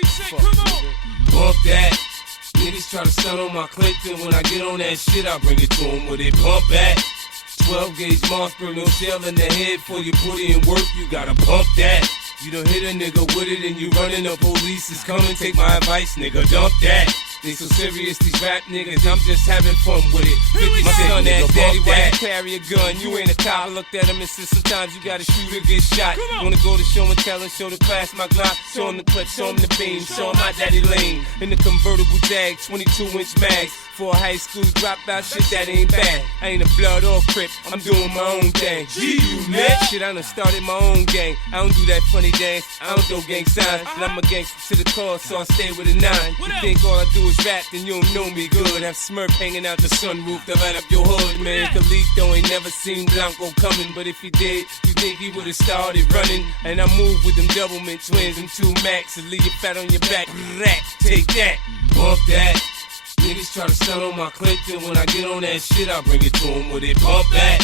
50 Cent, come on. Bump that. Niggas try to stunt on my clip, and when I get on that shit, I bring it to them with it. Bump that. 12 gauge Mossberg, no shell in the head for you put in work, you gotta bump that. You done hit a nigga with it and you running, the police is coming, take my advice, nigga, dump that. They so serious, these rap niggas, I'm just having fun with it. 50 My Cent, son nigga, asked daddy, bump why that. you carry a gun? You ain't a cop. I looked at him and said, sometimes you gotta shoot or get shot. Wanna go to show and tell and show the class my Glock. Show him the clip, show him the beam, show him my daddy lane. In the convertible Jag, 22-inch mags. For a high school dropout, shit that ain't bad. I ain't a blood or crip, I'm doing my own thing. Gee, you next? Shit, I done started my own gang. I don't do that funny dance, I don't throw gang signs. And I'm a gangster to the core, so I stay with a 9. You think all I do is rap, then you don't know me good. Have Smurf hanging out the sunroof to light up your hood, man. Khalito ain't never seen Blanco coming, but if he did, you think he would've started running. And I move with them Doublemint twins and 2 Max and leave you fat on your back. Rack, take that, bump that. Niggas try to stunt on my clip, and when I get on that shit, I bring it to them with it. Bump that.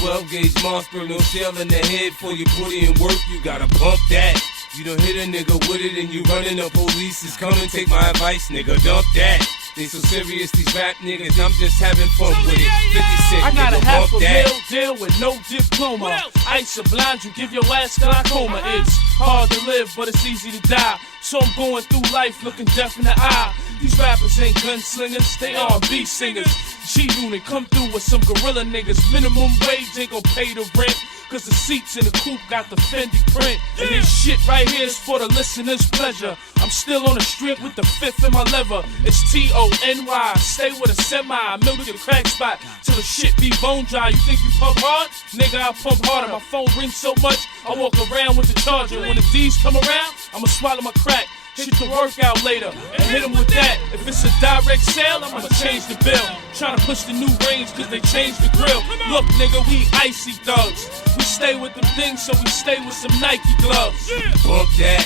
12 gauge Mossberg, no shell in the head for you put in work, you gotta bump that. You done hit a nigga with it and you running, the police is coming, take my advice, nigga, dump that. They so serious, these rap niggas, I'm just having fun with it. 50 Cent, I got nigga, a half bump a that. mil deal with no diploma. Ice will blind you, give your ass glaucoma. It's hard to live, but it's easy to die. So I'm going through life looking deaf in the eye. These rappers ain't gunslingers, they R&B singers. G-Unit come through with some gorilla niggas. Minimum wage ain't gon' pay the rent, cause the seats in the coupe got the Fendi print. And this shit right here is for the listener's pleasure. I'm still on the strip with the 5th in my lever. It's T-O-N-Y, stay with a semi. Milk your crack spot till the shit be bone dry. You think you pump hard? Nigga, I pump harder. My phone rings so much, I walk around with the charger. When the D's come around, I'ma swallow my crack. Hit the workout later and hit him with that. If it's a direct sale, I'ma change the bill. Tryna push the new range cause they changed the grill. Look nigga, we icy thugs. We stay with them things so we stay with some Nike gloves. Bump that.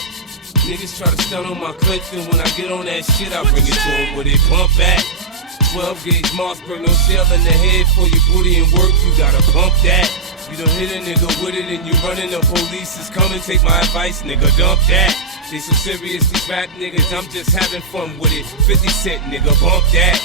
Niggas try to stunt on my clips, and when I get on that shit, I bring it to them with it. Bump back. 12 gauge Mossberg, no shell in the head for your booty and work, you gotta bump that. You done hit a nigga with it and you running, the police is coming, take my advice, nigga, dump that. They so serious, these rap niggas, I'm just having fun with it. 50 Cent, nigga, bump that.